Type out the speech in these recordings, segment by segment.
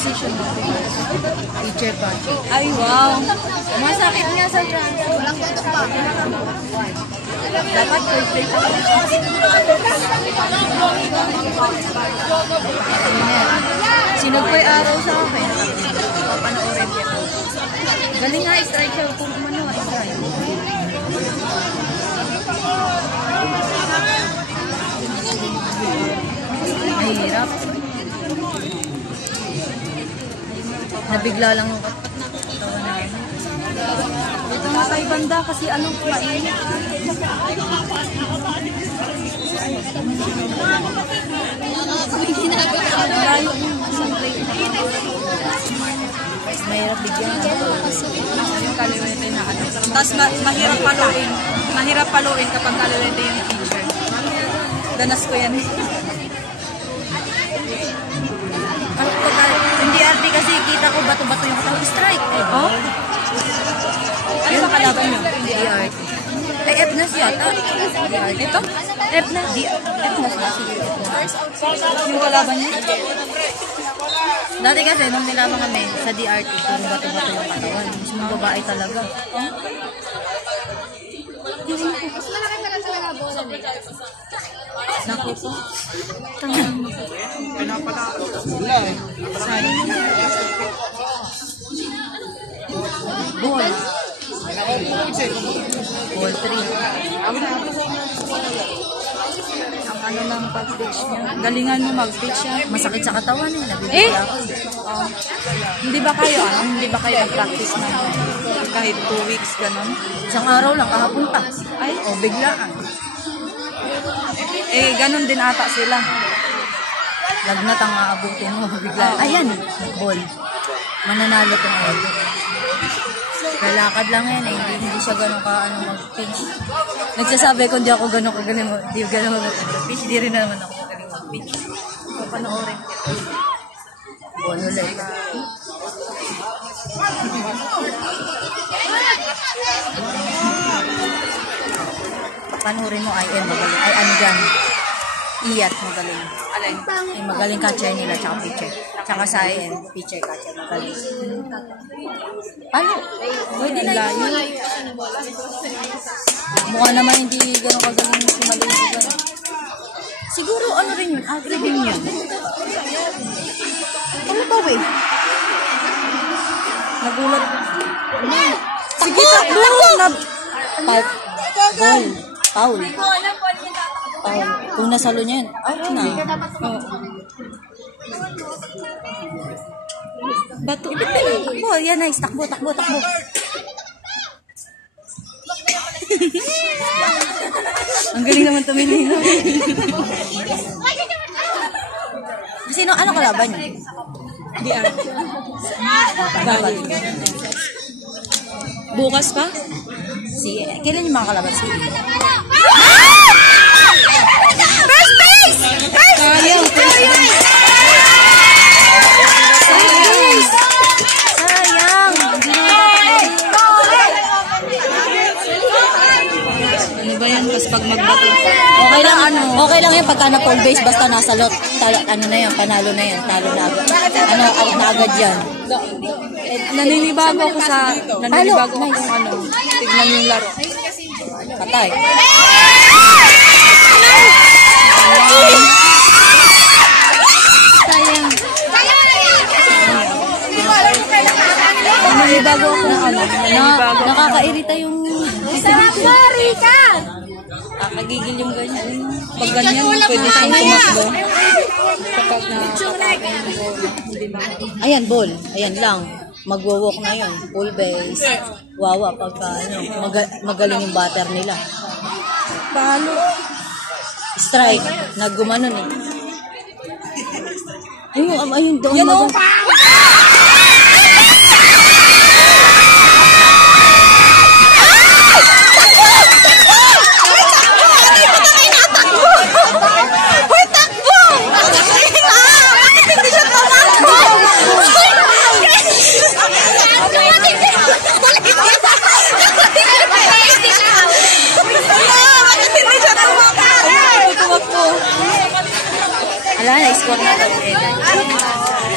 position mo? Teacher pa. Ay, wow. Masakit nga sa braso. Walang tutok pa. Dapat perfect ako. Sinagpoy araw sa akin. Papanoorin ko. Galing nga, strike siya. Kung umano, strike. Mahirap. Nabigla lang yung katawan namin. Dito nga kay banda kasi anong mainit. Layo yung isang plate. Mahirap bigyan. Yung kaliwete na ano. Tapos mahirap paluin. Mahirap paluin kapag kaliwete yung teacher. Danas ko yan. Hindi arte kasi kita ko bato-bato yung katawang strike. Oh? Ano ba kalaban nyo? Hindi arte. Ay, F-nas yata. Ito? F-nas. F-nas ba? Yung kalaban nyo? Dati kasi, nung nilaban kami sa DRT, puro bato-bato yung katawan. Mismo babae talaga. Mas malaki talaga sa bola. Naku po. Tangang. Saan? Ball. Ball 3. Ang ano ng pag-pitch niya. Galingan mo mag-pitch siya. Masakit sa katawan eh. Nabibigla ako. Hindi ba kayo nag-practice na kahit 2 weeks gano'n? Isang araw lang, kahapon pa. Ay, biglaan. Eh, ganun din ata sila. Lagnat ang aabutin mo, bigla. Ayan, ball. Mananalo itong auto. Lalakad lang yan eh. Hindi siya ganun ka mag-pitch. Nagsasabi ko hindi ako ganun kagaling mag-pitch. Hindi rin naman ako magaling mag-pitch. Panoorin ko. Ball ulit. Panurin mo IM magaling. Ay, ano dyan? Iyat magaling. Alay? Ay, magaling catcher nila, tsaka pitcher. Tsaka sa IM, pitcher, catcher, magaling. Ano? Pwede na yun. Mukha naman hindi gano'ng kagaling si Maling. Siguro, ano rin yun? Agri din yun. Ano ba, weh? Nagulat. Sige, takbo! Paul. Kung nasalo niya yun, out na. Bato. Oh, yan nice. Takbo. Ang galing naman tumili. Sino, ano kalaban niya? Di bukas pa? Kailan yung mga kalaban? First base! Sayang! Ano ba yan? Tapos pag magbato. Okay lang yan pagka na full base basta nasa lot. Ano na yan, panalo na yan. Talo na agad. Out na agad yan. Naninibago ako kung tignan yung laro. Patay. Sayang. Naninibago ako nakakairita yung nakagigil yung ganyan. Pag ganyan, pwede siyang tumakbo. Kapag ayan, ball. Ayan lang. Magwo-walk na yun. Full base. Wawa pagka magaling yung batter nila. Palo. Strike. Naggumanon eh. Ayun doon. Yan o.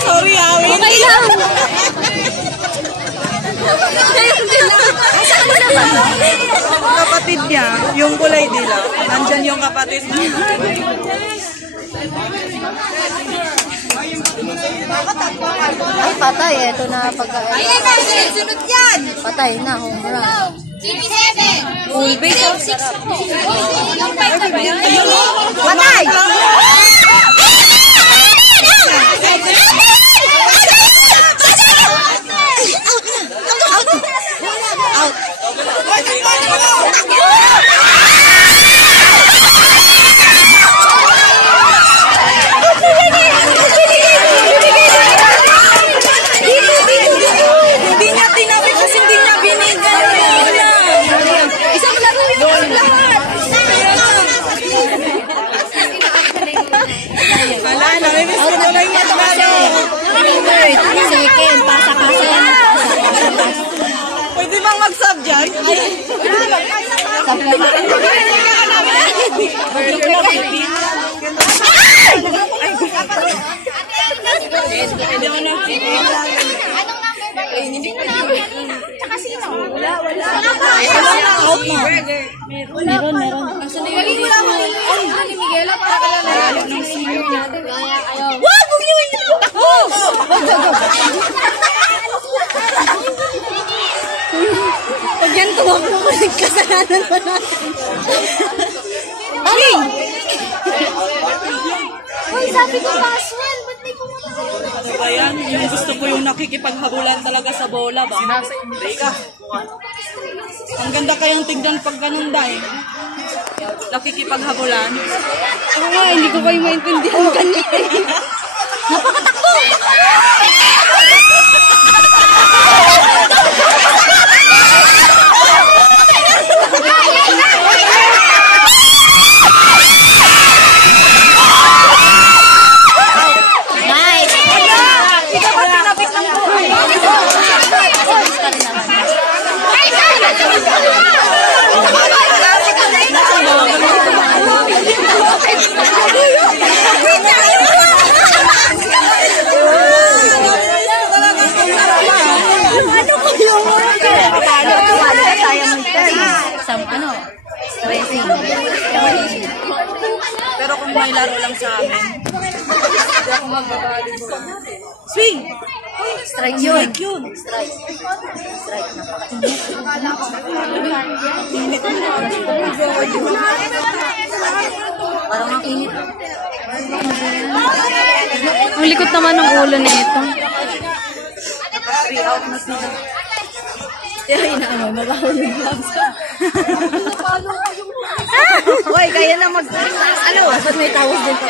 Sorry, Awin. Kapatid niya, yung kulay dila. Nandyan yung kapatid niya. Ay, patay. Ito na pagka... Ayan na, sunod yan! Patay na, home run. Ube, yung 6. Yung 5 na ba yun? Patay! Hindi niya tinapit kasi hindi niya binigay. Isang laro yung lahat! Wala, namimiss ko na lang yung Tagalog. Second, pasa-pasa yan. Pwede bang mag-sub dyan? Pwede ako na. Hindi na namin. Tsaka sino? Wala. Out na. Meron. Galing mo lang ni Miguela para kaya nanalo ng senior natin. Ayaw. Wag! Huwag niyo yung takbo! Pag yan tumakbo ko, kasalanan mo natin. Ay! Uy, sabi ko password. Ba't may pumunta sa Ano ba yan? Yung gusto ko yung nakikipaghabulan talaga sa bola ba? Teka. Ang ganda kayang tignan pag ganun dahil. Nakikipaghabulan. Oo nga, hindi ko kayo maintindihan kanina. Nice! Ikaw ba tinapit ng buhay? Stressing. Pero kung may laro lang sa amin, hindi ako magbabalibol. Swing! Strike yun. Yun! Strike. Parang ang init. Ang likot naman ng ulo nito. 3 out na sila. Pero inaano, mabaho yung gloves. Hoy, kaya na mag... Ano? Ba't may tawag din pa